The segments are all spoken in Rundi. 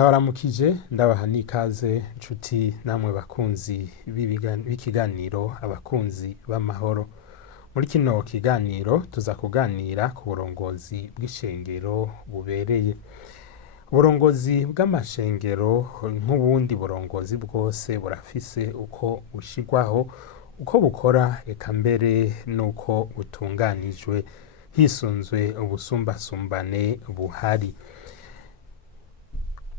Ndabaramukije ndabaha n'ikaze nshuti namwe bakunzi b'ikiganiro abakunzi b'amahoro. Muri kino kiganiro tuza kuganira ku burongozi bw'ishengero bubereye. Uburongozi bw'amashengero nk'ubundi burongozi bwose burafise uko bushirwaho, uko bukora, eka mbere n'uko butunganijwe hisunzwe ubusumbasumbane buhari.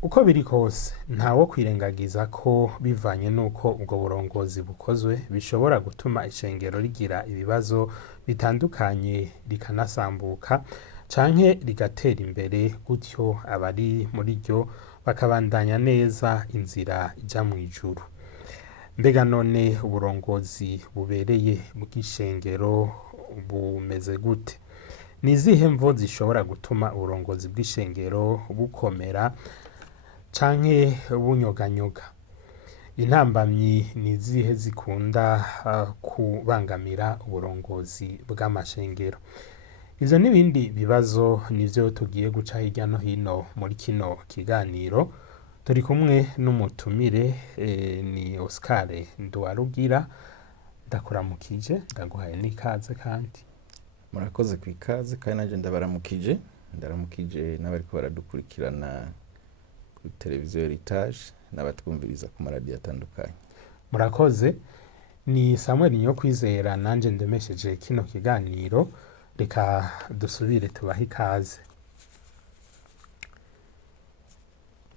Uko biri kose ntawo kwirengagiza ko bivanye n'uko ubwo burongozi bukozwe bishobora gutuma ishengero rigira ibibazo bitandukanye rikanasambuka canke rigatera imbere, gutyo abari muri ryo bakabandanya neza inzira ija mw'ijuru. Mbega none uburongozi bubereye bw'ishengero bumeze gute? Ni izihe mvo zishobora gutuma uburongozi bw'ishengero bukomera canke bunyoganyoga? Intambamyi ni izihe zikunda kubangamira uburongozi bw'amashengero? Ivyo n'ibindi bibazo nivyo tugiye guca hirya no hino muri kino kiganiro. Turi kumwe n'umutumire ni Oscar Nduwarugira. Ndakuramukije, ndaguhaye n'ikaze kandi. Murakoze kw'ikaze kandi nanje ndabaramukije. Ndaramukije n'abariko baradukurikirana kuri televiziyo Heritage n'abatwumviriza ku maradiyo atandukanye. Murakoze. Ni Samuel Niyokwizera nanje ndemesheje kino kiganiro. Reka dusubire tubahe ikaze.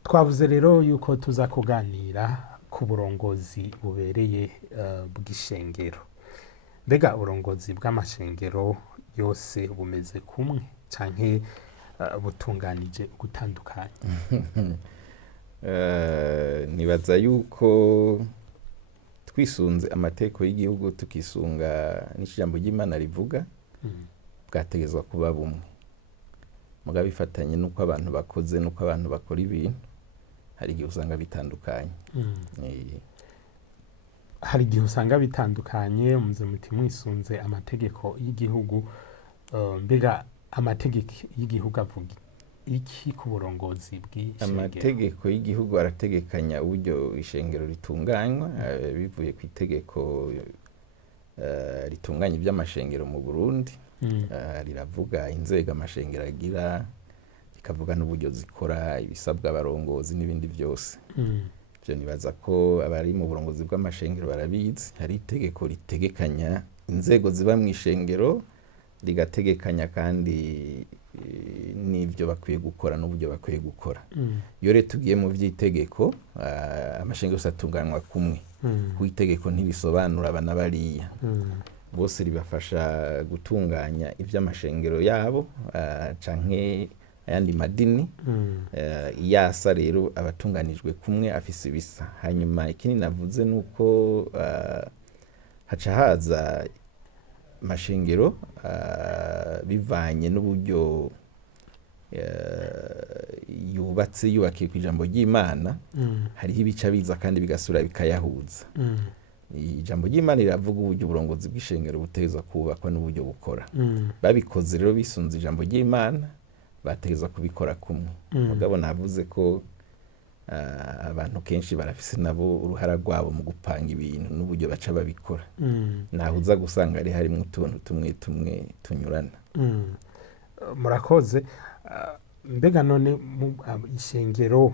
Twavuze rero yuko tuza kuganira ku burongozi bubereye bw'ishengero. Mbega uburongozi bw'amashengero yose bumeze kumwe canke butunganije gutandukanye? Nibaza yuko twisunze amategeko y'igihugu tukisunga n'ijambo ry'Imana rivuga, bwategezwa kuba bumwe. Muga bifatanye n'uko abantu bakoze n'uko abantu bakora ibintu, hari igihe usanga bitandukanye. Hari igihe usanga bitandukanye, muze muti mwisunze amategeko y'igihugu. Mbega amategeko y'igihugu avuga iki ku burongozi bw'ishengero? Amategeko y'igihugu arategekanya uburyo ishengero ritunganywa bivuye ku itegeko ritunganya iby'amashengero mu Burundi. Riravuga inzego amashengero agira, rikavuga n'uburyo zikora, ibisabwa abarongozi n'ibindi byose. Ivyo nibaza ko abari mu burongozi bw'amashengero barabizi. Hari itegeko ritegekanya inzego ziba mw'ishengero, rigategekanya kandi n'ivyo bakwiye gukora n'uburyo bakwiye gukora. Iyo rero tugiye mu vy'itegeko, amashengero yose atunganywa kumwe. Ku itegeko ntirisobanura aba na bariya. Bose ribafasha gutunganya ivy'amashengero yabo canke ayandi madini. Iyasa rero abatunganijwe kumwe afise ibisa. Hanyuma ikindi navuze nuko haca haza amashengero bivanye n'uburyo yubakiye kw'ijambo ry'Imana. Hariho ibica biza kandi bigasubira bikayahuza. Ijambo ry'Imana riravuga uburyo uburongozi bw'ishengero butegezwa kubakwa n'uburyo bukora. Babikoze rero bisunze ijambo ry'Imana, bategezwa kubikora kumwe. Mugabo navuze ko abantu kenshi barafise nabo uruhara rwabo mu gupanga ibintu n'uburyo baca babikora. Nahuza gusanga ari harimwo utuntu tumwe tumwe tunyurana. Murakoze. Mbega none ishengero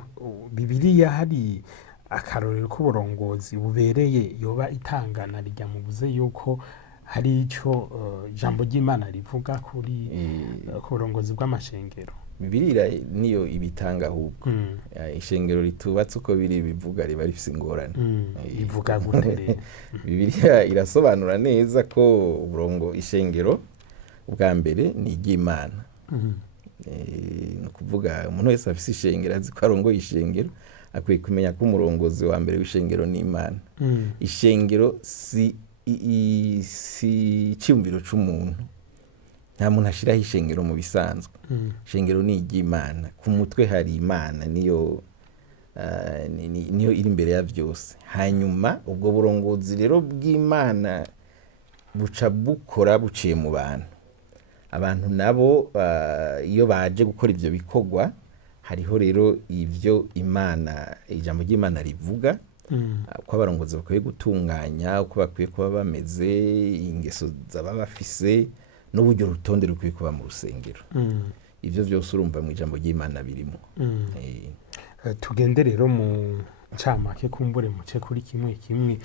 Bibiliya hari akarorero k'uburongozi bubereye yoba itangana rijya muvuze yuko hari ico ijambo ry'Imana rivuga kuri ku burongozi bw'amashengero? Bibiliya niyo ibitanga ahubwo. Ishengero ritubatse uko biri bivuga riba rifise ingorane. Ivuga gute rero? Bibiliya irasobanura neza ko ishengero ubwa mbere ni iry'Imana. Ni ukuvuga umuntu wese afise ishengero azi ko arongoye ishengero akwiye kumenya ko umurongozi wa mbere w'ishengero ni Imana. Ishengero si iciyumviro c'umuntu. Nta muntu ashiraho ishengero mu bisanzwe. Ishengero ni iry'Imana. Ku mutwe hari Imana niyo iri imbere ya vyose. Hanyuma ubwo burongozi rero bw'Imana buca bukora buciye mu bantu. Abantu nabo iyo baje gukora ivyo bikorwa hariho rero ivyo ijambo ry'Imana rivuga uko abarongozi bakwiye gutunganya, uko bakwiye kuba bameze, ingeso zaba bafise n'uburyo rutonde rukwiye kuba mu rusengero. Ivyo vyose urumva mu ijambo ry'Imana birimo. Tugende rero mu ncamake kumbure muce kuri kimwe kimwe.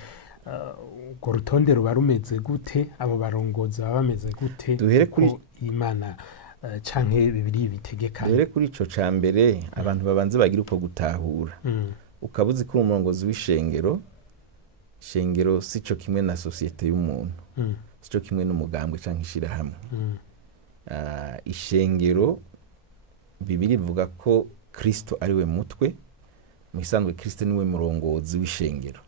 Urwo rutonde ruba rumeze gute? Abo barongozi baba bameze gute? Duhere kuri Imana canke Bibiliya ibitegekanya. Duhere kuri ico ca mbere, abantu babanze bagira uko gutahura. Ukabuzi ko umurongozi w'ishengero, ishengero sico kimwe na sosiyete y'umuntu, sico kimwe n'umugambwe canke ishirahamwe. Ishengero Bibiliya ivuga ko Kristo ari we mutwe, mu isanzwe Kristo niwe murongozi w'ishengero.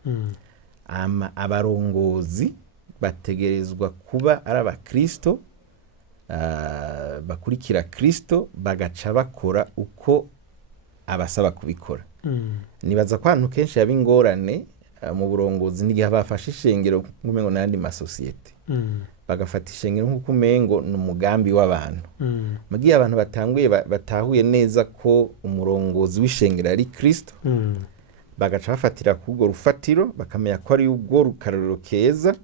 Abarongozi bategerezwa kuba ari abakristo, bakurikira Kristo, bagaca bakora uko abasaba kubikora. Nibaza ko ahantu kenshi yaba ingorane mu burongozi n'igihe bafashe ishengero nk'umengo n'ayandi masosiyete, bagafata ishengero nk'uko umengo ni umugambi w'abantu. Mu gihe abantu batahuye neza ko umurongozi w'ishengero ari Kristo, bagaca bafatira ku urwo rufatiro, bakamenya ko ari urwo rukarorero keza,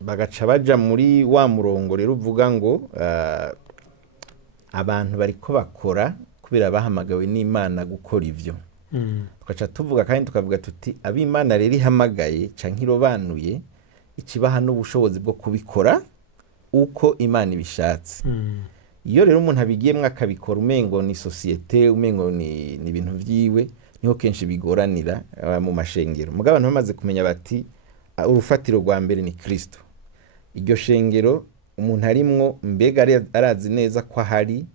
bagaca baja muri wa murongo rero uvuga ngo abantu bariko bakora kubera bahamagawe n'Imana gukora ivyo. Tugaca tuvuga kandi tukavuga tuti ab'Imana rero ihamagaye canke irobanuye, ikibaha n'ubushobozi bwo kubikora uko Imana ibishatse. Iyo rero umuntu abigiyemwo akabikora umengo ni sosiyete, umengo ni ibintu vyiwe, niho kenshi bigoranira mu mashengero. Mugabo abantu bamaze kumenya bati urufatiro rwa mbere ni Kristo, iryo shengero umuntu arimwo mbega arazi neza ko ahari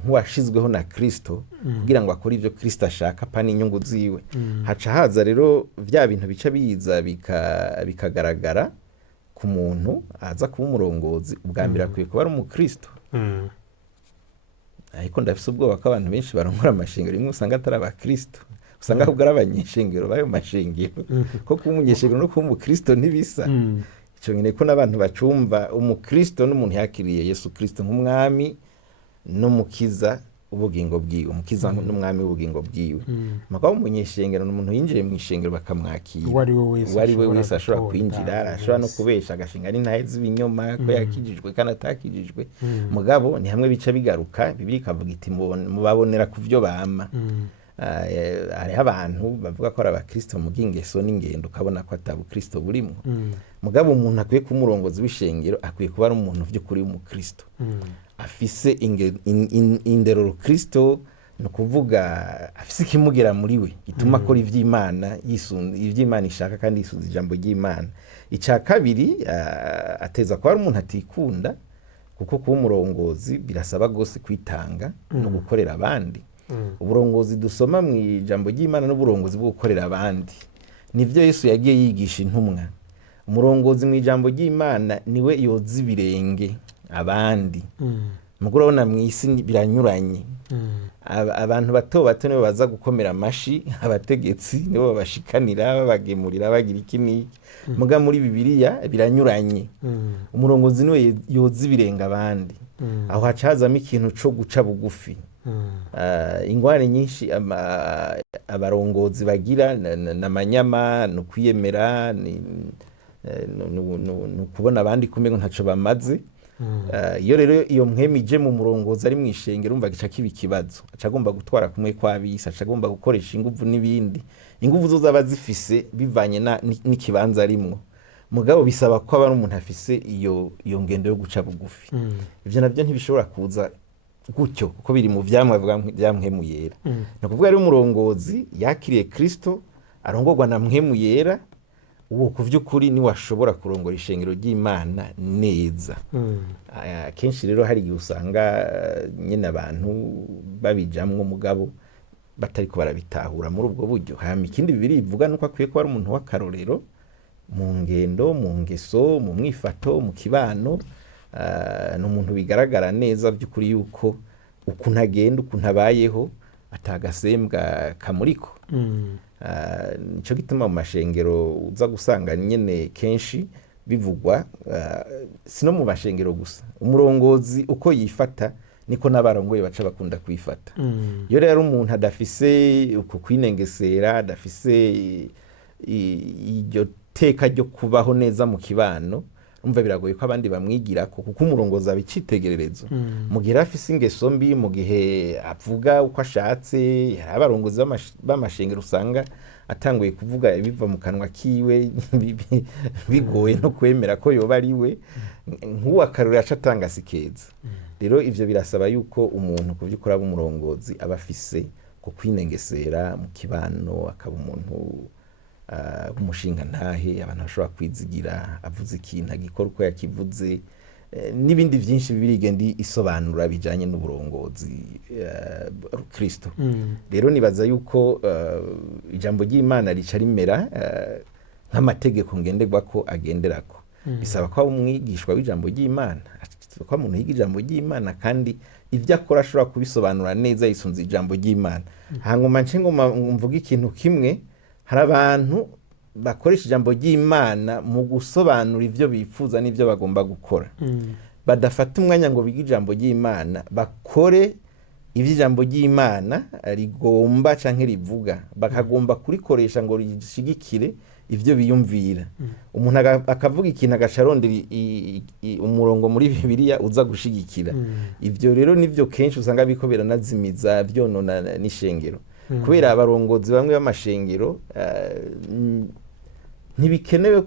nk'uwashizweho na Kristo kugira ngo akore ivyo Kristo ashaka pani inyungu ziwe. Haca haza rero vya bintu bica biza bikagaragara ku muntu aza kuba umurongozi. Ubwa mbere akwiye kuba ari umukristo. Ariko ndafise ubwoba ko abantu benshi barongora amashengero rimwe usanga atari abakristo, usanga ahubwo ari abanyeshengero bayo mashengero. Ko kuba umunyeshengero no kuba umukristo ntibisa. Ico nyene ko n'abantu bacumva umukristo n'umuntu yakiriye Yesu Kristo nk'umwami n'umukiza ubugingo bwiwe, umukiza n'umwami w'ubugingo bwiwe. Mugabo umunyeshengero n'umuntu yinjire mu ishengero bakamwakira, uwari we wese ashobora kwinjira, ashobora no kubesha agashinga ari ntahe z'ibinyoma ko yakijijwe kandi atakijijwe. Mugabo ni hamwe bica bigaruka, Bibiliya ikavuga iti mubabonera ku vyo bama. Hariho abantu bavuga ko ari abakristo mu bw'ingeso n'ingendo, ukabona ko ataba ukristo burimwo. Mugabo umuntu akwiye kuba umurongozi w'ishengero akwiye kuba ari umuntu vy'ukuri w'umukristo, afise indero Kristo, no kuvuga afise ikimugera muri we gituma akora ivy'Imana, ivy'Imana ishaka kandi yisunze ijambo ry'Imana. Ica kabiri, ateza kuba ari umuntu atikunda, kuko kuba umurongozi birasaba gose kwitanga no gukorera abandi. Uburongozi dusoma mu ijambo ry'Imana n'uburongozi bwo gukorera abandi nivyo Yesu yagiye yigisha intumwa. Umurongozi mu ijambo ry'Imana niwe yoza ibirenge abandi. Mugura urabona mw'isi biranyuranye. Abantu bato bato nibo baza gukomera amashi abategetsi, nibo babashikanira, babagemurira, bagira iki n'iki. Muga muri Bibiliya biranyuranye. Umurongozi niwe yoza ibirenge abandi. Aho hacazamo ikintu co guca bugufi. Ingwane nyinshi abarongozi bagira n'amanyama, no kwiyemera, no kubona abandi kumengo ntaco bamaze. Iyo rero iyo mpwemije mu murongozi ari mw'ishengero umva gica kiba ikibazo, acagomba gutwara kumwe kw'abisi, acagomba gukoresha inguvu n'ibindi. Inguvu zo zaba zifise bivanye n'ikibanza arimwo. Mugabo bisaba ko aba ari umuntu afise iyo ngendo yo guca bugufi. Ivyo navyo ntibishobora kuza gutyo kuko biri mu vyamwa vya mpwemu yera. No kuvuga ari umurongozi yakiriye Kristo, arongorwa na mpwemu yera, uwo kuvyukuri ni washobora kurongora ishengero ry'Imana neza. Kenshi rero hari igihe usanga nyene abantu babijamwo mugabo batariko barabitahura muri ubwo buryo. Hama ikindi Bibiliya ivuga nuko akwiye kuba ari umuntu w'akarorero mu ngendo, mu ngeso, mu mwifato, mu kibano. N'umuntu bigaragara neza by'ukuri yuko ukuntu agenda, ukuntu abayeho atagasembwa kamuriko. Nico gituma mu mashengero uza gusanga nyene kenshi bivugwa, sino mu mashengero gusa, umurongozi uko yifata niko n'abarongoye baca bakunda kwifata. Iyo rero umuntu adafise uko kwinengesera, adafise iryo teka ryo kubaho neza mu kibano, umva biragoye ko abandi bamwigirako, kuko umurongozi aba icitegererezo. Mu gihe afise ingeso mbi, mu gihe avuga uko ashatse, hari abarongozi b'amashengero usanga atanguye kuvuga ibiva mu kanwa kiwe bigoye no kwemera ko yoba ari we, nk'uwo akarori aca atanga sikeza. Rero ivyo birasaba yuko umuntu ku vy'ukuri aba umurongozi aba afise ku kwinengesera mu kibano, akaba umuntu umushinga ntahe, abantu bashobora kwizigira, avuze ikintu agikora uko yakivuze, n'ibindi byinshi birigenda isobanura bijanye n'uburongozi Kristo. Rero nibaza yuko ijambo ry'Imana rica rimera nk'amategeko ngenderwako agenderako. Bisaba ko umwigishwa w'ijambo ry'Imana, ko umuntu yiga ijambo ry'Imana kandi ivyo akora ashobora kubisobanura neza yisunze ijambo ry'Imana. Hanguma nce ngo mvuga ikintu kimwe, hari abantu bakoresha ijambo ry'Imana mu gusobanura ivyo bifuza n'ivyo bagomba gukora. Badafata umwanya ngo bige ijambo ry'Imana, bakore ivyo ijambo ry'Imana rigomba canke rivuga, bakagomba kurikoresha ngo rishigikire ivyo biyumvira. Umuntu akavuga ikintu agacarondera umurongo muri Bibiliya uza gushigikira. Ivyo rero nivyo kenshi usanga biko biranazimiza vyonona n'ishengero. Kubera abarongozi bamwe b'amashengero ntibikenewe,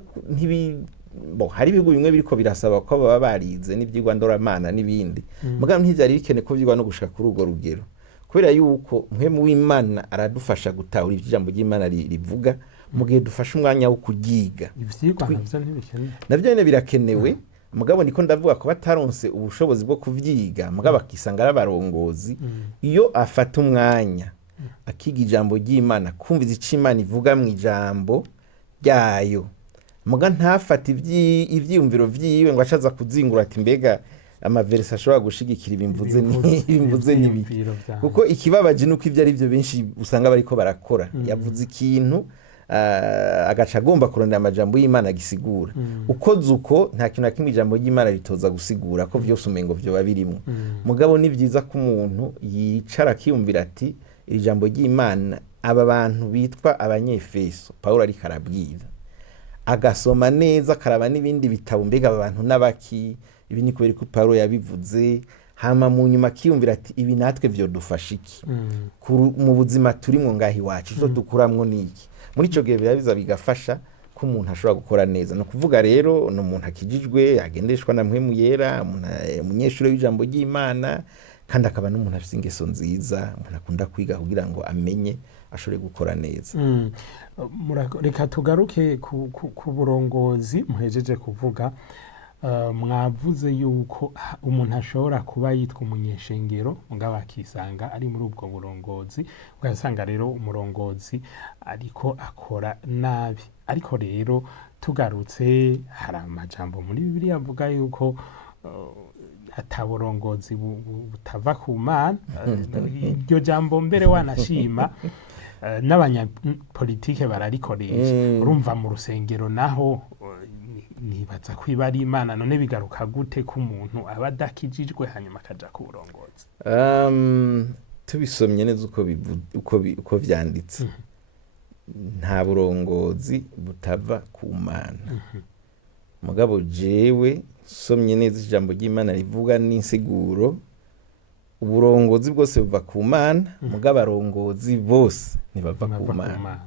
hari ibihugu bimwe biriko birasaba ko baba barize n'ivyigwa ndoramana n'ibindi, mugabo ntivyari bikene ko vyigwa no gushika kuri urwo rugero, kubera yuko mpwemu w'Imana aradufasha gutahura ivyo ijambo ry'Imana rivuga, mu gihe dufashe umwanya wo kuryiga. Ivyigwa navyo ntibikenewe, navyo nyene birakenewe, mugabo niko ndavuga ko bataronse ubushobozi bwo kuvyiga, mugabo akisanga ari abarongozi. Iyo afata umwanya akiga ijambo ry'Imana, kumviza ico Imana ivuga mu ijambo ryayo, muga ntafata ivyiyumviro vyiwe ngo acaza kuzingura ati mbega amaverse ashobora gushigikira ibimvuze n'ibiki. Kuko ikibabaje nuko ivyo ari byo benshi usanga bariko barakora. Yavuze ikintu agaca agomba kurondera amajambo y'Imana gisigura. Ukoze uko nta kintu na kimwe ijambo ry'Imana ritoza gusigura, ko vyose umengo vyoba birimwo. Mugabo ni vyiza ko umuntu yicara akiyumvira ati iri jambo ry'Imana aba bantu bitwa abanyefeso Paulo ariko arabwira, agasoma neza, akaraba n'ibindi bitabo, mbega aba bantu n'abaki, ibi ni kubera ko Paulo yabivuze, hama mu nyuma akiyumvira ati ibi natwe vyo dufasha iki mu buzima turimwo ngaho iwacu, ico dukuramwo niki. Muri ico gihe biza bigafasha ko umuntu ashobora gukora neza. No kuvuga rero no umuntu akijijwe, agendeshwa na mpwemu yera, umunyeshuri w'ijambo ry'Imana, kandi akaba n'umuntu afite ingeso nziza, umuntu akunda kwiga kugira ngo amenye ashobore gukora neza. Reka tugaruke ku burongozi muhejeje kuvuga. Mwavuze yuko umuntu ashobora kuba yitwa umunyeshengero mugabo akisanga ari muri ubwo burongozi, ugasanga rero umurongozi ariko akora nabi. Ariko rero tugarutse, hari amajambo muri Bibiliya avuga yuko ataburongozi butava ku Mana. Iryo jambo mbere wanashima n'abanyapolitike bararikoresha. Urumva mu rusengero naho nibaza ko iba ari Imana. None bigaruka gute ko umuntu aba adakijijwe hanyuma akaja ku burongozi? Tubisomye neza uko vyanditse, nta burongozi butava ku Mana. Mugabo jewe somye neza ijambo ry'Imana rivuga n'insiguro, uburongozi bwose buva ku Mana, mugabo abarongozi bose ntibava ku Mana.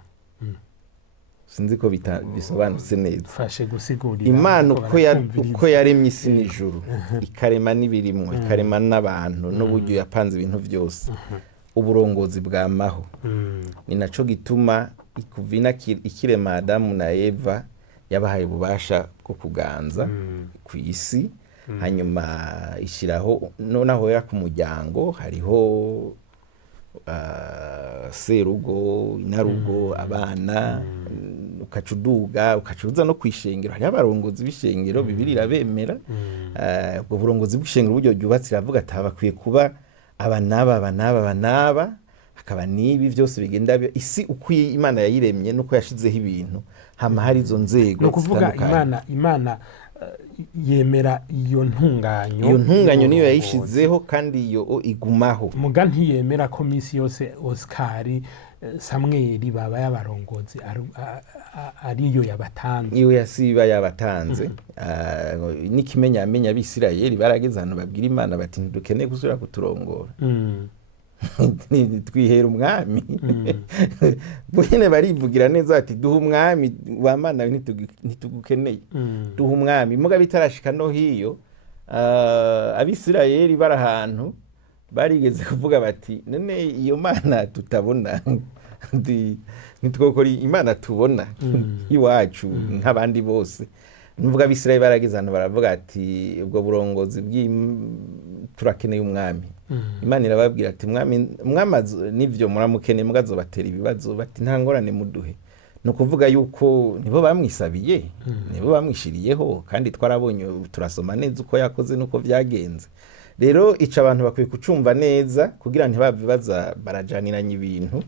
Sinzi ko bisobanutse neza. Fashe gusigurira Imana uko yaremye isi n'ijuru, ikarema n'ibirimwo, ikarema n'abantu n'uburyo yapanze ibintu byose, uburongozi bwamaho. Ni naco gituma ikuvina ikirema Adamu na Eva yabahaye ububasha bwo kuganza ku isi, hanyuma ishiraho nonaho ya ku muryango hariho serugo, inarugo, abana, ukacuduga, ukacuza no kwishengero. Hari abarongozi b'ishengero Bibiliya irabemera. Ubwo burongozi bw'ishengero buryo ryubatse iravuga ati bakwiye kuba abanaba, hakaba nibi vyose bigenda isi uko Imana yayiremye nuko yashizeho ibintu, hama hari izo nzego. No kuvuga Imana yemera iyo ntunganyo iyo ntunganyo niyo y'uburongozi. yayishizeho kandi iyo igumaho. muga ntiyemera ko minsi yose Oscar Samweli baba y'abarongozi ariyo yabatanze. iyo yasiba yabatanze. N'ikimenyamenya abisirayeli barageze ahantu babwira Imana bati ntidukeneye gusubira kuturongora, twihera umwami. Bonyine barivugira neza bati duha umwami wa Mana ntitugukeneye, duha umwami. Muga bitarashika no hiyo, abisirayeli bari ahantu barigeze kuvuga bati none iyo Mana tutabona ntitwokora Imana tubona iwacu nk'abandi bose. Nuvuga abisirayeli barageze ahantu baravuga ati ubwo burongozi turakeneye umwami. Imana irababwira ati mwami nivyo muramukeneye mugazo batera ibibazo bati nta ngorane muduhe. No kuvuga yuko nibo bamwisabiye, nibo bamwishiriyeho, kandi twarabonye turasoma neza uko yakoze nuko vyagenze. Rero ica abantu bakwiye kucumva neza kugira ntibaza barajaniranye ibintu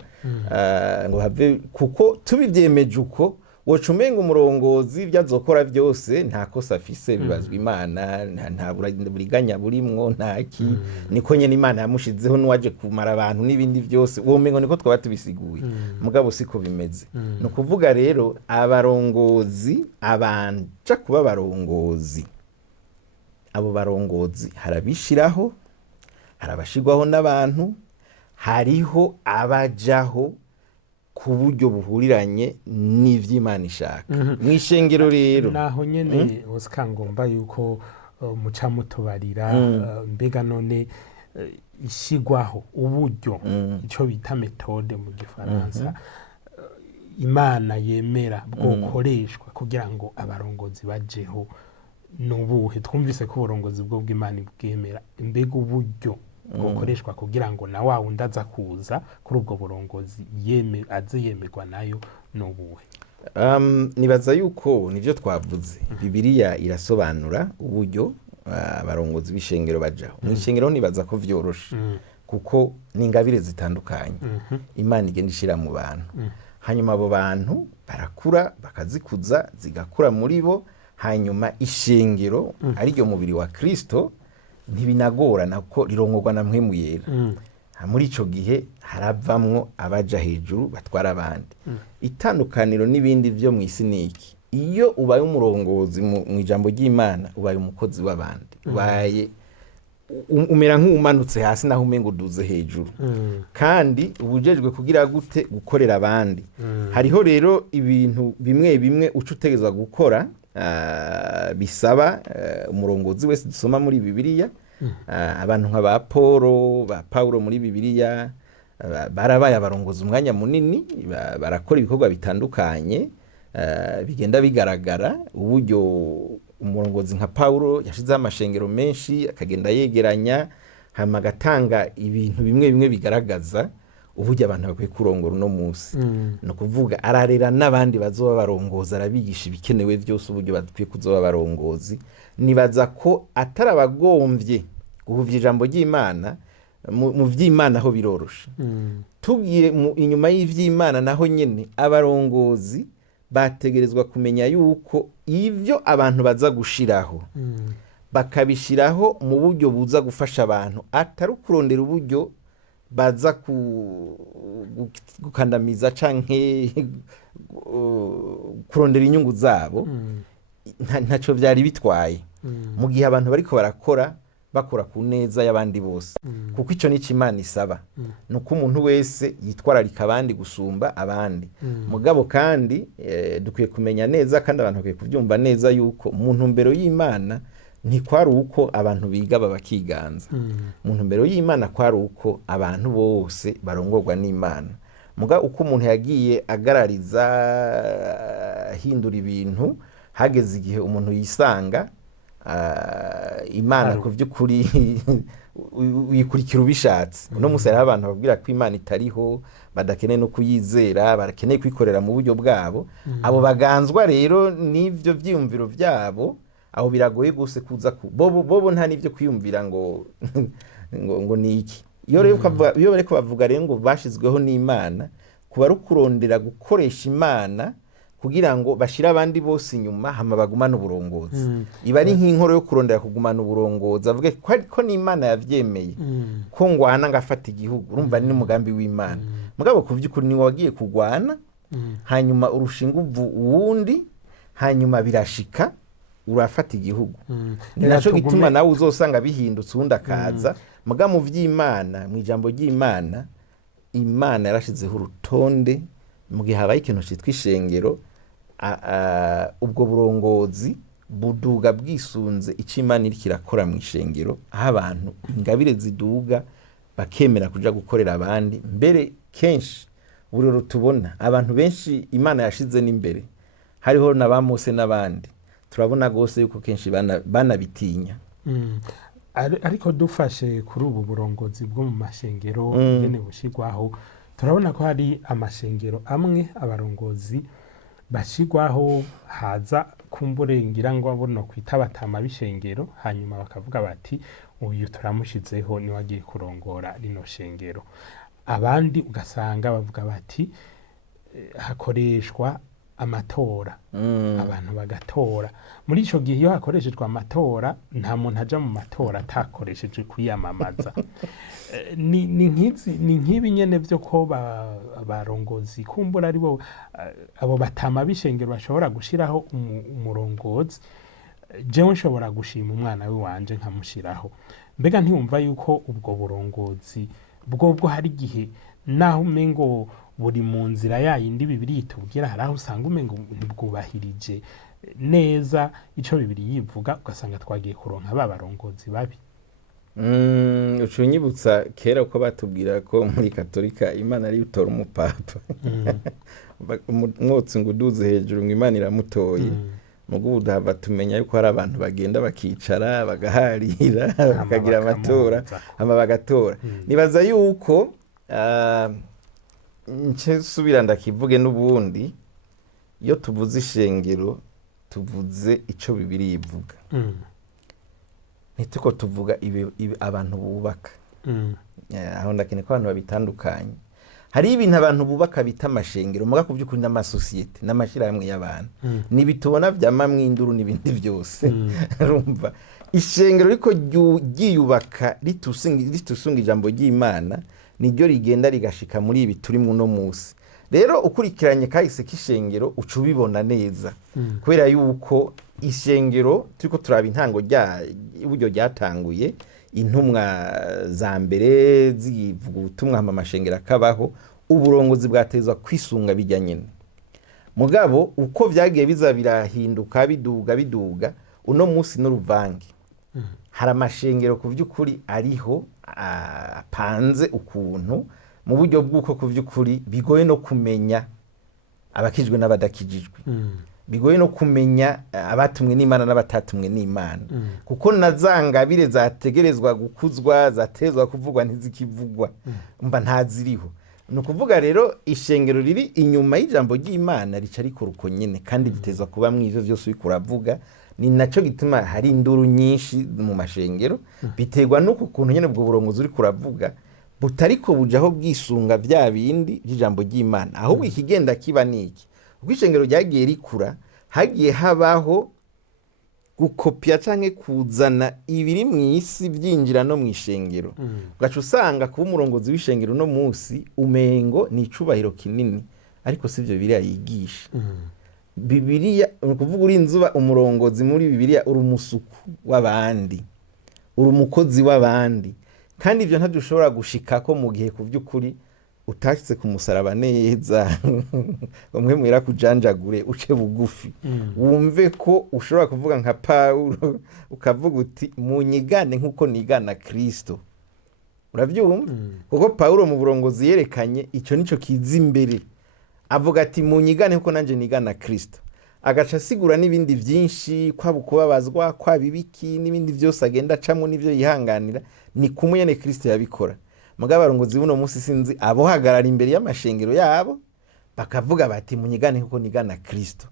ngo have, kuko tubivyemeje uko woca umenga umurongozi vyazokora vyose nta kosa afise, bibazwa Imana, nta buriganya burimwo, ntaki. Niko nyene Imana yamushizeho n'uwaje kumara abantu n'ibindi vyose, uwo mengo niko twaba tubisiguye. Mugabo siko bimeze. No kuvuga rero abarongozi, abanja kuba barongozi, abo barongozi harabishiraho, harabashirwaho n'abantu, hariho abajaho ku buryo buhuriranye n'ivy'Imana ishaka. Mw'ishengero rero naho nyene Oscar ngomba yuko muca mutubarira mbega none ishigwaho uburyo ico bita metode mu gifaransa Imana yemera bwokoreshwa kugira ngo abarongozi bajeho nubuhe. Twumvise ko uburongozi bwo bw'Imana bwemera, mbega uburyo bwokoreshwa kugira ngo na wa wundi aza kuza kuri ubwo burongozi aze yemerwa nayo nubuhe. Nibaza yuko nivyo twavuze, Bibiliya irasobanura uburyo abarongozi b'ishengero bajaho. Mw'ishengero nibaza ko vyoroshe kuko n'ingabire zitandukanye Imana igenda ishira mu bantu, hanyuma abo bantu barakura bakazikuza zigakura muri bo, hanyuma ishengero ari ryo mubiri wa Kristo ntibinagorana ko rirongorwa na mpwemu yera. Muri ico gihe haravamwo abaja hejuru batwara abandi. Itandukaniro n'ibindi vyo mw'isi niki, iyo ubaye umurongozi mu ijambo ry'Imana ubaye umukozi w'abandi, ubaye umera nk'umanutse hasi naho umengo uduze hejuru, kandi ubujejwe kugira gute gukorera abandi. Hariho rero ibintu bimwe bimwe uca utegezwa gukora bisaba umurongozi wese dusoma muri Bibiliya. Abantu nka ba Paulo muri Bibiliya barabaye abarongozi umwanya munini, barakora ibikorwa bitandukanye bigenda bigaragara uburyo umurongozi nka Paulo yashizeho amashengero menshi akagenda yegeranya, hama agatanga ibintu bimwe bimwe bigaragaza uburyo abantu bakwiye kurongora uno munsi. No kuvuga ararera n'abandi bazoba barongoza, arabigisha ibikenewe vyose uburyo bakwiye kuzoba barongozi. Nibaza ko atarabagomvye guhuvya ijambo ry'Imana, mu vy'Imana ho birorosha. Tugiye inyuma y'ivy'Imana naho nyene abarongozi bategerezwa kumenya yuko ivyo abantu baza gushiraho bakabishiraho mu buryo buza gufasha abantu, atari kurondera uburyo baza gukandamiza canke kurondera inyungu zabo. Ntaco vyari bitwaye mu gihe abantu bariko bakora ku neza y'abandi bose, kuko ico nico Imana isaba, nuko umuntu wese yitwararika abandi gusumba abandi. Mugabo kandi dukwiye kumenya neza, kandi abantu bakwiye kuvyumva neza yuko mu ntumbero y'Imana ntikwari uko abantu biga bakiganza. Mu ntumbero y'Imana kwari uko abantu bose barongorwa n'Imana. Muga uko umuntu yagiye agarariza hindura ibintu, hageze igihe umuntu yisanga Imana ku vy'ukuri uyikurikira ubishatse. Uno musi hariho abantu babwira ko Imana itariho, badakeneye no kuyizera, barakeneye kwikorera mu buryo bwabo. Abo baganzwa rero n'ivyo vyiyumviro vyabo, aho biragoye gose kuza bobo nta n'ivyo kwiyumvira ngo niki. Iyo bariko bavuga rero ngo bashizweho n'Imana, kuba ari kurondera gukoresha Imana kugira ngo bashire abandi bose inyuma hama bagumane uburongozi. Iba ari nk'inkoro yo kurondera kugumana uburongozi, avuge ko n'Imana yavyemeye ko ngwana ngafata igihugu, urumva ni umugambi w'Imana. Mugabo ku vy'ukuri ni wagiye kugwana, hanyuma urushinga uwundi, hanyuma birashika urafata igihugu. Ni naco gituma nawe uzosanga bihindutse uwundi akaza. Muga mu vy'Imana, mu ijambo ry'Imana, Imana yarashizeho urutonde mu gihe habaye ikintu citwa ishengero, ubwo burongozi buduga bwisunze ico Imana iriko irakora mu ishengero, aho abantu ingabire ziduga bakemera kuja gukorera abandi. Mbere kenshi burero tubona abantu benshi Imana yashize n'imbere, hariho na ba Mose n'abandi, turabona gose yuko kenshi banabitinya. Ariko dufashe kuri ubu burongozi bwo mu mashengero ngene bushigwaho, turabona ko hari amashengero amwe abarongozi bashigwaho, haza kumburengira ngo abono kwita batama b'ishengero, hanyuma bakavuga bati uyu turamushizeho ni wagiye kurongora rino shengero. Abandi ugasanga bavuga bati hakoreshwa amatora, abantu bagatora. Muri ico gihe iyo hakoreshejwe amatora, nta muntu aja mu matora atakoresheje kwiyamamaza. Ni nk'ibi nyene vyo ko barongozi kumbura ari bo abo batama b'ishengero bashobora gushiraho umurongozi. Jewe nshobora gushima umwana we wanje nkamushiraho, mbega ntiyumva yuko ubwo burongozi bwo hari igihe naho umengo buri mu nzira yayindi Bibiliya itubwira, hari aho usanga umengo ntibwubahirije neza ico Bibiliya yivuga, ugasanga twagiye kuronka ba barongozi babi. Ucunyibutsa kera uko batubwira ko muri Katolika Imana ari utora umupapa, umwotsi ngo uduze hejuru ngo Imana iramutoye. Mugo udahava tumenya yuko hari abantu bagenda bakicara bagaharira bakagira amatora hama bagatora. Nibaza yuko nce subira ndakivuge n'ubundi, iyo tuvuze ishengero tuvuze ico Bibiliya ivuga. Nituko tuvuga abantu bubaka. Aho ndakene ko abantu babitandukanye. Hari ibintu abantu bubaka bita amashengero, muga ku by'ukuri n'amasosiyete n'amashirahamwe y'abantu. Ni bitubona vyamamwe induru n'ibindi byose. Urumva ishengero riko ryiyubaka ritusunga ijambo ry'Imana, niryo rigenda rigashika muri ibi turi mu no musi. Rero ukurikiranye kahise k'ishengero uca ubibona neza, kubera yuko ishengero turiko turaba intango uburyo ryatanguye, intumwa za mbere zivuga ubutumwa hama amashengero akabaho, uburongozi bwatezwa kwisunga bijya nyene. Mugabo uko vyagiye biza birahinduka biduga uno musi n'uruvange. Hari amashengero ku vy'ukuri ariho apanze ukuntu mu buryo bw'uko ku vy'ukuri bigoye no kumenya abakijwe n'abadakijijwe. Bigoye no kumenya abatumwe n'Imana n'abatatumwe n'Imana. Kuko nazangabire zategerezwa gukuzwa, zatezwa kuvugwa ntizikivugwa, mba ntaziriho. Nukuvuga rero ishengero riri inyuma y'ijambo ry'Imana rica rikora uko nyene, kandi bitezwa kuba mw'ivyo vyose uriko uravuga. Ni naco gituma hari induru nyinshi mu mashengero, biterwa nuko kuntu nyene ubwo burongozi uriko uravuga butariko bujaho bwisunga vya bindi by'ijambo ry'Imana. Ahubwo ikigenda kiba niki, ubwo ishengero ryagiye rikura, hagiye habaho gukopya canke kuzana ibiri mw'isi byinjira no mw'ishengero. Ugaca usanga kuba umurongozi w'ishengero no musi umengo ni icubahiro kinini, ariko sivyo Bibiliya yigisha. Bibiliya ukuvuga uri inzuba umurongozi muri Bibiliya uri umusuku w'abandi, uri umukozi w'abandi, kandi ivyo ntadushobora gushikako mu gihe ku vy'ukuri utashitse ku musaraba neza umwe mwera kujanjagure uce bugufi. Wumve ko ushobora kuvuga nka Paulo ukavuga uti munyigane nkuko nigana Kristo. Uravyumva? Kuko Paulo mu burongozi yerekanye ico nico kiza imbere, avuga ati munyigane nkuko nanje nigana Kristo. Agaca asigura n'ibindi vyinshi, kwaba kubabazwa, kwaba ibiki n'ibindi vyose agenda acamwo n'ivyo yihanganira, ni kumwe nyene Kristo yabikora. Mugabo abarongozi buno musi sinzi abohagarara imbere y'amashengero yabo bakavuga bati munyigane kuko nigana Kristo.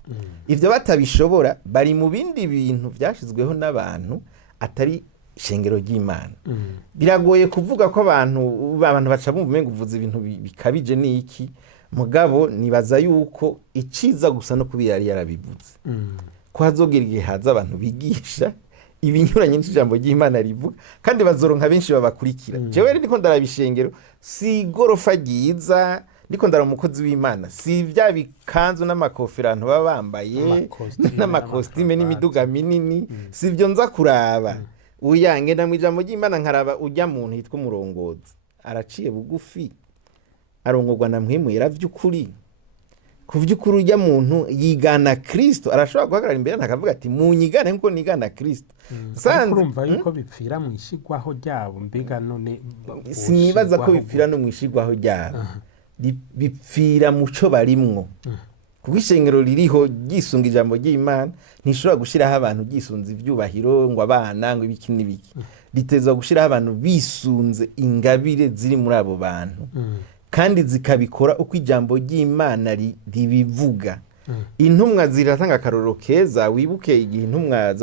Ivyo batabishobora bari mu bindi bintu vyashizweho n'abantu atari shengero ry'Imana. Biragoye kuvuga ko abantu baca bumva umengo uvuze ibintu bikabije niki, mugabo nibaza yuko iciza gusa no kuba yari yarabivuze ko hazogira igihe haza abantu bigisha ibinyuranye n'ijambo ry'Imana rivuga kandi bazoronka benshi babakurikira. Jewe rero ndiko ndarabishengero si igorofa ryiza, ndiko ndara umukozi w'Imana si vya bikanzu n'amakofero abantu baba bambaye n'amakostime n'imiduga minini, si vyo nza kuraba. Uyange na mwijambo ry'Imana nkaraba ujya muntu hitwa umurongozi araciye bugufi arongorwa na mpwemu yera vy'ukuri. Ku vy'ukuri ujya muntu yigana Kristo, arashobora guhagarara imbere akavuga ati munyigane nkuko nigana Kristo. Sanze urumva yuko bipfira mu ishigwaho ryabo, mbega none sinibaza ko bipfira no mu ishigwaho ryabo, bipfira muco barimwo. Kuko ishengero ririho gisunga ijambo ry'Imana ntishobora gushiraho abantu gisunze ivyubahiro ngo abana ngo ibiki n'ibiki, ritezwa gushiraho abantu bisunze ingabire ziri muri abo bantu kandi zikabikora uko ijambo ry'Imana ribivuga. Intumwa ziratanga akarorero keza. Wibuke igihe intumwa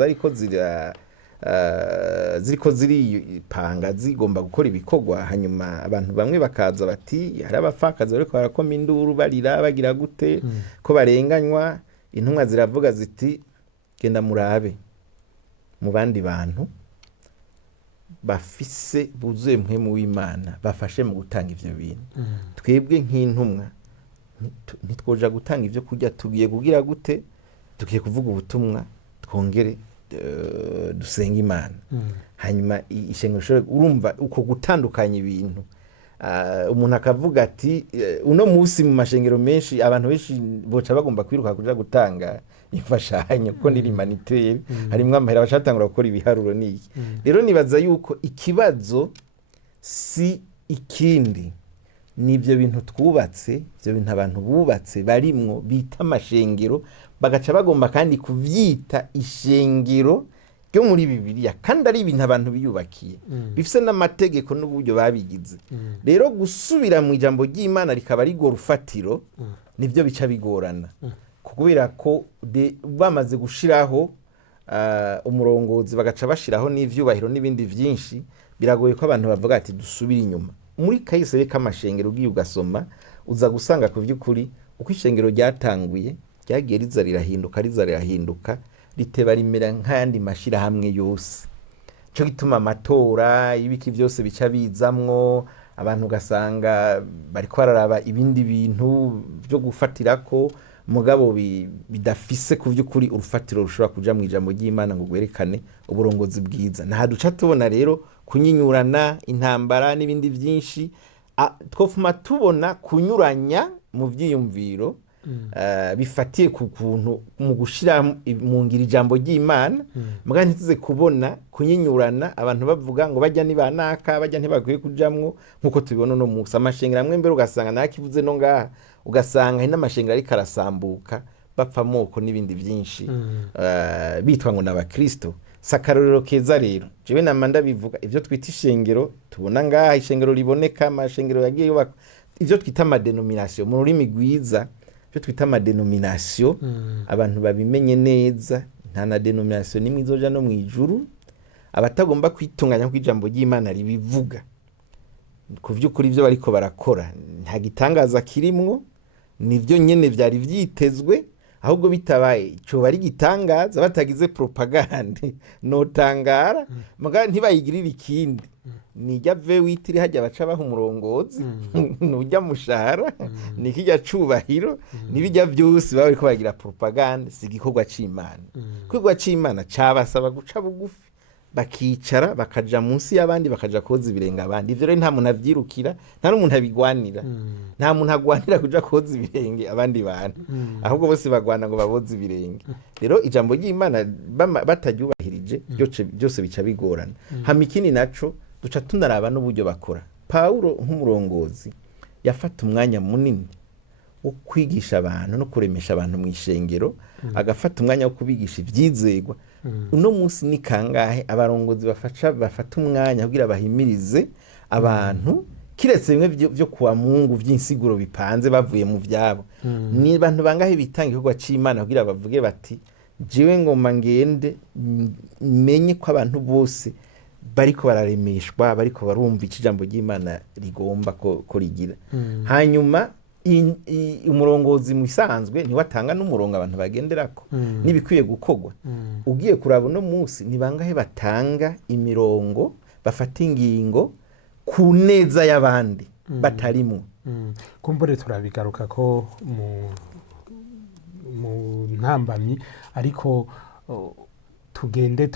ziriko ziripanga zigomba gukora ibikorwa, hanyuma abantu bamwe bakaza bati hari abapfakazi bariko barakoma induru barira bagira gute ko barenganywa. Intumwa ziravuga ziti genda murabe mu bandi bantu bafise buzuye mpwemu w'Imana bafashe mu gutanga ivyo bintu. Twebwe nk'intumwa ntitwoja gutanga ivyo kurya, tugiye kugira gute? Tugiye kuvuga ubutumwa, twongere dusenga Imana. Hanyuma ishengero urumva uko gutandukanya ibintu. Umuntu akavuga ati uno musi mu mashengero menshi abantu benshi boca bagomba kwiruka kuja gutanga imfashanyo ko niri humanitaire, harimwo amahera bacatangura gukora ibiharuro n'iki. Rero nibaza yuko ikibazo si ikindi, nivyo bintu twubatse, ivyo bintu abantu bubatse barimwo bita amashengero, bagaca bagomba kandi kuvyita ishengero ryo muri Bibiliya, kandi ari ibintu abantu biyubakiye bifise n'amategeko n'uburyo babigize. Rero gusubira mu ijambo ry'Imana rikaba rigo rufatiro nivyo bica bigorana, kubera ko bamaze gushiraho umurongozi bagaca bashiraho n'ivyubahiro n'ibindi vyinshi, biragoye ko abantu bavuga ati dusubira inyuma. Muri kahise k'amashengero ugiye ugasoma uza gusanga ku vy'ukuri uko ishengero ryatanguye ryagiye riza rirahinduka riteba rimera nk'ayandi mashirahamwe yose. Cyo gituma amatora ibiki vyose bica bizamwo, abantu ugasanga bariko bararaba ibindi bintu byo gufatirako, mugabo bidafise ku vy'ukuri urufatiro rushobora kuja mu ijambo ry'Imana ngo gwerekane uburongozi bwiza. Naha duca tubona rero kunyinyurana, intambara n'ibindi vyinshi. Twofuma tubona kunyuranya mu vyiyumviro bifatiye ku kuntu mu gushira mu ngira ijambo ry'Imana, muga ntituze kubona kunyinyurana abantu bavuga ngo bajya ni banaka bajya ntibakwiye kujamwo, nkuko tubibona no musa amashengero amwe mbere ugasanga nakivuze no ngaha, ugasanga hari n'amashengero ari karasambuka bapfa moko n'ibindi vyinshi bitwa ngo n'abakristo. Sakarorero keza rero jewe namanda bivuga ivyo twita ishengero tubona ngaha, ishengero riboneka, amashengero yagiye yubaka ivyo twita amadenomination mu rurimi rwiza, ivyo twita amadenomination abantu babimenye neza. Nta na denomination nimwe izoja no mwijuru abatagomba kwitunganya ku ijambo ry'Imana ribivuga. Ku vy'ukuri ivyo bariko barakora nta gitangaza kirimwo, nivyo nyene vyari vyitezwe, ahubwo bitabaye ico bari gitangaza batagize propagande notangara, muga ntibayigirira ikindi. Nijya vewitiri hajya baca baha umurongozi nujya mushahara nikijya cubahiro nibijya byose baba bariko bagira propagande. Si igikorwa c'Imana. Kwigwa c'Imana cabasaba guca bugufi bakicara bakaja munsi y'abandi bakaja koza ibirenga abandi. Ivyo rero nta muntu avyirukira, nta n'umuntu abigwanira, nta muntu agwanira kuja koza ibirenge abandi bantu, ahubwo bose bagwana ngo baboze ibirenge. Rero ijambo ry'Imana bataryubahirije byose bica bigorana. Hamikini naco duca tunaraba n'uburyo bakora. Paulo nk'umurongozi yafata umwanya munini wo kwigisha abantu no kuremesha abantu mu ishengero, agafata umwanya wo kubigisha ivyizegwa. Uno munsi ni kangahe abarongozi bafata umwanya kugira bahimirize abantu, kiretse bimwe byo kuwa Mungu vy'insiguro bipanze bavuye mu vyabo. Ni abantu bangahe bitanga igikorwa c'Imana kugira bavuge bati jiwe ngoma ngende menye ko abantu bose bariko bararemeshwa, bariko barumva ijambo ry'Imana rigomba ko rigira. Hanyuma umurongozi musanzwe ntiwatanga n'umurongo abantu bagenderako n'ibikwiye gukorwa. Ugiye kuraba no munsi ni bangahe batanga imirongo bafata ingingo ku neza y'abandi batarimwe. Kumbure turabigaruka ko mu ntambamyi, ariko tugende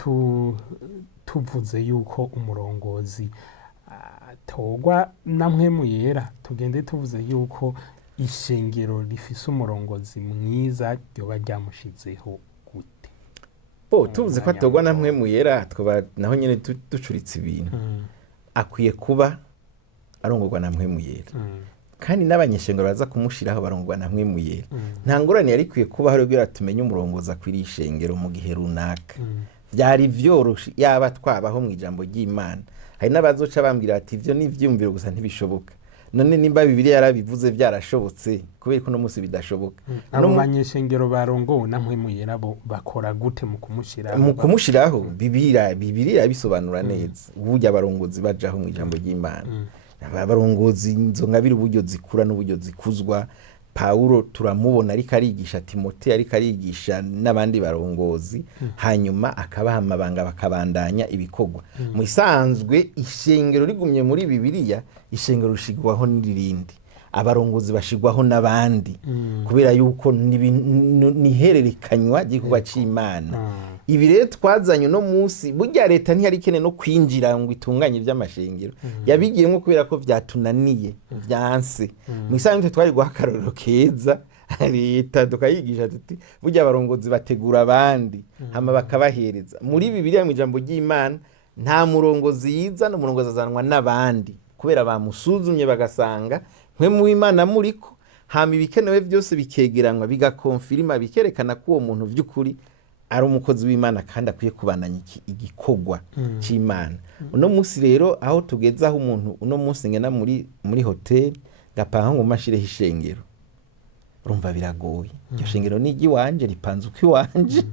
tuvuze yuko umurongozi atogwa na mpwemu yera, tugende tuvuze yuko ishengero rifise umurongozi mwiza ryoba ryamushizeho gute? Tuvuze ko atogwa na mpwemu yera, twaba naho nyene ducuritse ibintu. Akwiye kuba arongorwa na mpwemu yera, kandi n'abanyeshengero baza kumushiraho barongorwa na mpwemu yera. Nta ngorane yari ikwiye kuba hari ubwira tumenye umurongozi akwiriye ishengero mu gihe runaka. Byari vyoroshe yaba twabaho mu ijambo ry'Imana. Hari n'abazoca bambwira ati ivyo ni ivyumviro gusa ntibishoboka. None nimba Bibiliya yarabivuze byarashobotse, kubera ko no munsi bidashoboka. Abo banyeshengero barongowe na mpwemu yera bo bakora gute mu kumushiraho? Mu kumushiraho Bibiliya bisobanura neza uburyo abarongozi bajaho mu ijambo ry'Imana. Abarongozi nzongabira uburyo zikura n'uburyo zikuzwa. Paulo turamubona ariko arigisha Timote, ariko arigisha n'abandi barongozi, hanyuma akabaha amabanga bakabandanya ibikorwa. Mu isanzwe ishengero rigumye muri Bibiliya, ishengero rishigwaho n'irindi, abarongozi bashigwaho n'abandi, kubera yuko nihererekanywa gikorwa c'Imana. Ibi rero twazanye no munsi, burya leta ntiyari ikene no kwinjira ngo itunganye by'amashengero, yabigiyemo kubera ko vyatunaniye, vyanse. Mu isanzwe twari guha akarorero keza leta tukayigisha tuti burya abarongozi bategura abandi hama bakabahereza. Muri Bibiliya mu ijambo ry'Imana nta murongozi yiza, no murongozi azanwa n'abandi, kubera bamusuzumye bagasanga mpwemu w'Imana muriko, hama ibikenewe byose bikegeranwa bigakonfirima, bikerekana ko uwo muntu vy'ukuri ari umukozi w'Imana kandi akwiye kubananya igikorwa c'Imana. Uno munsi rero aho tugeze, aho umuntu uno munsi ngena muri hotel gapanga ngo mashireho ishengero, urumva biragoye. Iryo shengero ni igiwanje, ripanze uko iwanje,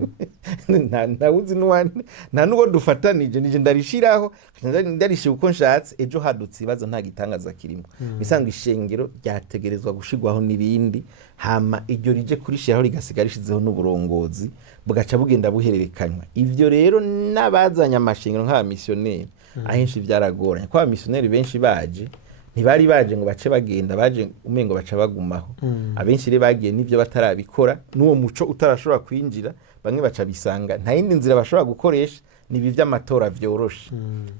ntawuzi n'uwande, nta n'uwo dufatanije, nije ndarishiraho, ndarishe uko nshatse, ejo hadutse ibibazo nta gitangaza kirimo. Bisanga ishengero ryategerezwa gushigwaho n'irindi, hama iryo rije kurishiraho rigasigara rishizeho n'uburongozi, bugaca bugenda buhererekanywa. Ivyo rero n'abazanya amashengero nk'abamisiyoneri ahenshi byaragoranye, ko abamisiyoneri benshi baje ntibari baje ngo bace bagenda, baje umengo baca bagumaho. Abenshi rero bagiye n'ivyo batarabikora, n'uwo muco utarashobora kwinjira, bamwe baca bisanga nta yindi nzira bashobora gukoresha, nibi vy'amatora vyoroshe,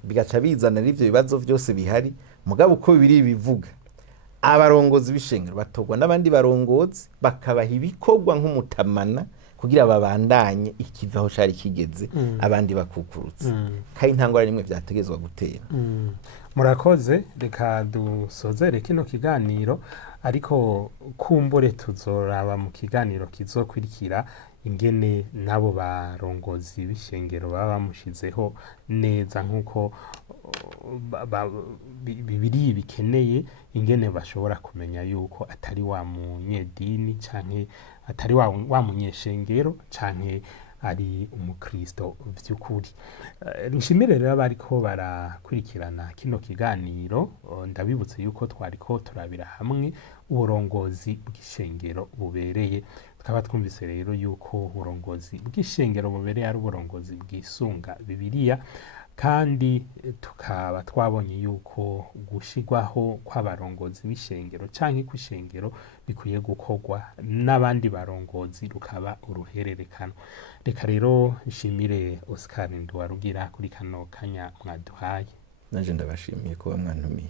bigaca bizana n'ivyo bibazo vyose bihari. Mugabo uko biri bivuga, abarongozi b'ishengero batogwa n'abandi barongozi, bakabaha ibikorwa nk'umutamana kugira babandanye ikivaho cari kigeze, abandi bakukurutse. Kandi ntangora rimwe vyategezwa gutera. Murakoze, reka dusozere kino kiganiro, ariko kumbure tuzoraba mu kiganiro kizokurikira ingene nabo barongozi b'ishengero baba bamushizeho neza nk'uko Bibiliya bikeneye, ingene bashobora kumenya yuko atari wa munyedini canke atari wa munyeshengero canke ari umukristo vy'ukuri. Nshimire rero abariko barakurikirana kino kiganiro, ndabibutse yuko twariko turabira hamwe uburongozi bw'ishengero bubereye. Tukaba twumvise rero yuko uburongozi bw'ishengero bubereye ari uburongozi bwisunga Bibiliya, kandi tukaba twabonye yuko gushigwaho kw'abarongozi b'ishengero canke kw'ishengero bikwiye gukorwa n'abandi barongozi, rukaba uruhererekano. Reka rero nshimire Oscar Nduwarugira kuri kano kanya mwaduhaye. Naje ndabashimiye kuba mwantumiye.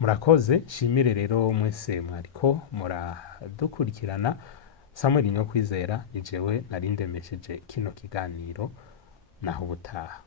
Murakoze. Nshimire rero mwese mwariko muradukurikirana. Samuel Nyokwizera ni jewe narindemesheje kino kiganiro, naho ubutaha.